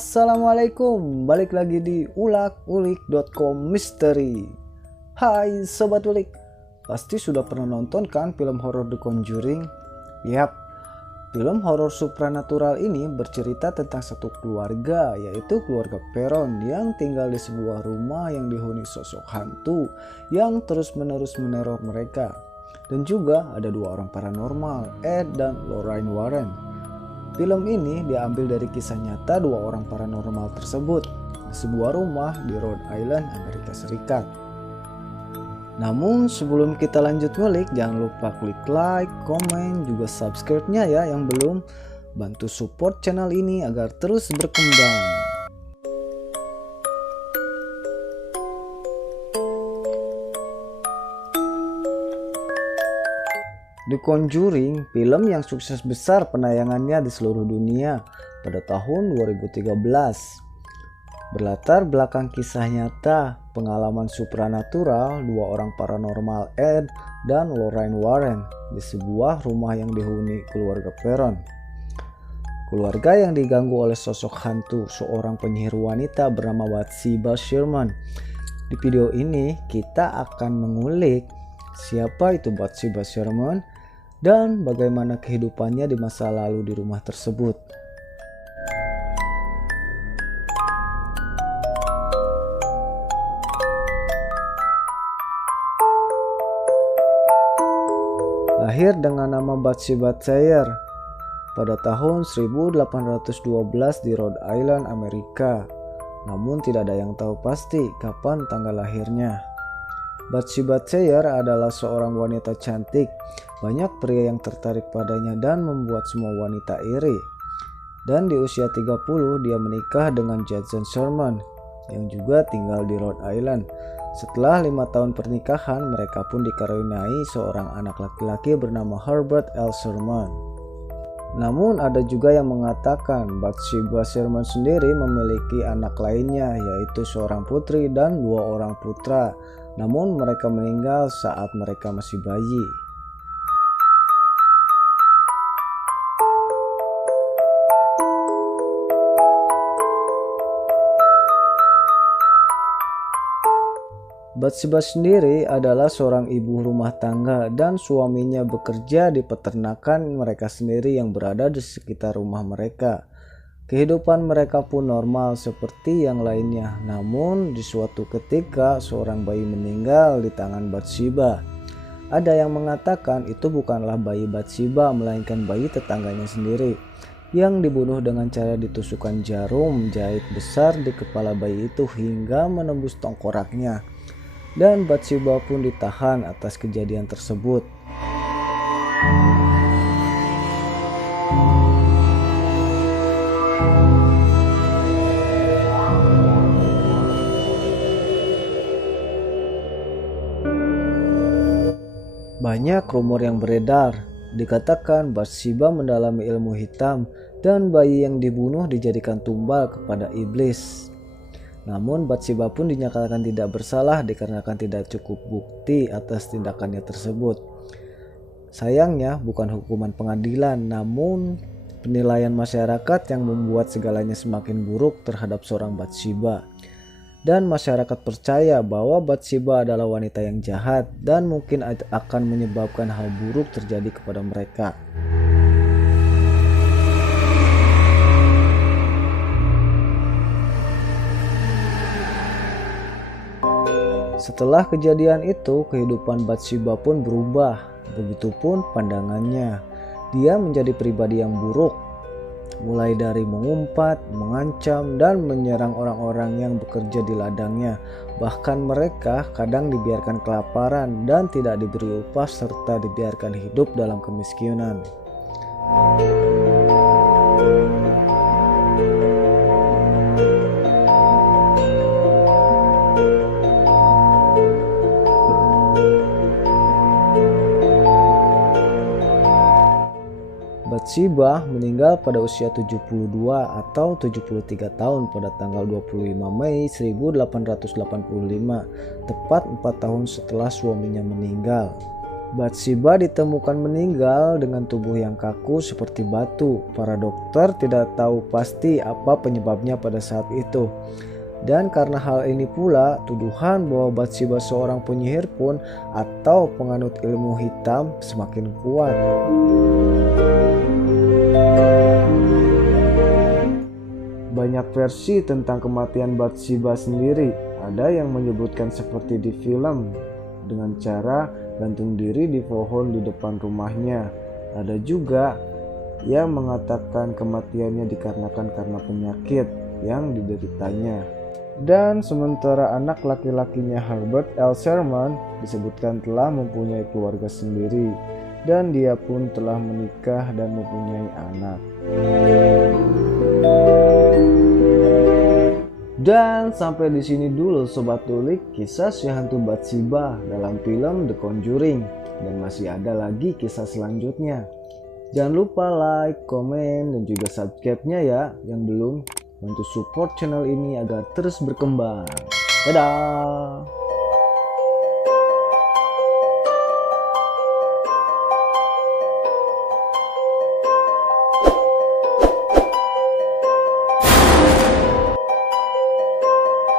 Assalamualaikum, balik lagi di ulakulik.com Misteri. Hai Sobat Ulik, pasti sudah pernah nonton kan film horor The Conjuring? Yap, film horor supranatural ini bercerita tentang satu keluarga, yaitu keluarga Perron yang tinggal di sebuah rumah yang dihuni sosok hantu yang terus-menerus meneror mereka. Dan juga ada dua orang paranormal, Ed dan Lorraine Warren. Film ini diambil dari kisah nyata dua orang paranormal tersebut di sebuah rumah di Rhode Island, Amerika Serikat. Namun sebelum kita lanjut ngulik, jangan lupa klik like, komen, juga subscribe-nya ya yang belum. Bantu support channel ini agar terus berkembang. The Conjuring, film yang sukses besar penayangannya di seluruh dunia pada tahun 2013. Berlatar belakang kisah nyata pengalaman supranatural dua orang paranormal Ed dan Lorraine Warren di sebuah rumah yang dihuni keluarga Perron. Keluarga yang diganggu oleh sosok hantu seorang penyihir wanita bernama Bathsheba Sherman. Di video ini kita akan mengulik siapa itu Bathsheba Sherman dan bagaimana kehidupannya di masa lalu di rumah tersebut. Lahir dengan nama Bathsheba Thayer pada tahun 1812 di Rhode Island, Amerika. Namun tidak ada yang tahu pasti kapan tanggal lahirnya. Bathsheba Thayer adalah seorang wanita cantik. Banyak pria yang tertarik padanya dan membuat semua wanita iri. Dan di usia 30 dia menikah dengan Jason Sherman yang juga tinggal di Rhode Island. Setelah 5 tahun pernikahan, mereka pun dikaruniai seorang anak laki-laki bernama Herbert L. Sherman. Namun ada juga yang mengatakan Bathsheba Sherman sendiri memiliki anak lainnya, yaitu seorang putri dan 2 orang putra. Namun mereka meninggal saat mereka masih bayi. Bathsheba sendiri adalah seorang ibu rumah tangga dan suaminya bekerja di peternakan mereka sendiri yang berada di sekitar rumah mereka. Kehidupan mereka pun normal seperti yang lainnya. Namun di suatu ketika seorang bayi meninggal di tangan Bathsheba. Ada yang mengatakan itu bukanlah bayi Bathsheba melainkan bayi tetangganya sendiri yang dibunuh dengan cara ditusukkan jarum jahit besar di kepala bayi itu hingga menembus tengkoraknya. Dan Bathsheba pun ditahan atas kejadian tersebut. Banyak rumor yang beredar, dikatakan Bathsheba mendalami ilmu hitam dan bayi yang dibunuh dijadikan tumbal kepada iblis. Namun Bathsheba pun dinyatakan tidak bersalah dikarenakan tidak cukup bukti atas tindakannya tersebut. Sayangnya bukan hukuman pengadilan, namun penilaian masyarakat yang membuat segalanya semakin buruk terhadap seorang Bathsheba. Dan masyarakat percaya bahwa Bathsheba adalah wanita yang jahat dan mungkin akan menyebabkan hal buruk terjadi kepada mereka. Setelah kejadian itu, kehidupan Bathsheba pun berubah. Begitupun pandangannya. Dia menjadi pribadi yang buruk, mulai dari mengumpat, mengancam, dan menyerang orang-orang yang bekerja di ladangnya. Bahkan mereka kadang dibiarkan kelaparan dan tidak diberi upah serta dibiarkan hidup dalam kemiskinan. Bathsheba meninggal pada usia 72 atau 73 tahun pada tanggal 25 Mei 1885, tepat 4 tahun setelah suaminya meninggal. Bathsheba ditemukan meninggal dengan tubuh yang kaku seperti batu. Para dokter tidak tahu pasti apa penyebabnya pada saat itu. Dan karena hal ini pula, tuduhan bahwa Bathsheba seorang penyihir pun atau penganut ilmu hitam semakin kuat. Banyak versi tentang kematian Bathsheba sendiri. Ada yang menyebutkan seperti di film dengan cara gantung diri di pohon di depan rumahnya. Ada juga yang mengatakan kematiannya dikarenakan karena penyakit yang dideritanya. Dan sementara anak laki-lakinya Herbert L. Sherman disebutkan telah mempunyai keluarga sendiri dan dia pun telah menikah dan mempunyai anak. Dan sampai di sini dulu Sobat Tulik kisah si hantu Bathsheba dalam film The Conjuring, dan masih ada lagi kisah selanjutnya. Jangan lupa like, komen, dan juga subscribe-nya ya yang belum. Bantu support channel ini agar terus berkembang. Dadah.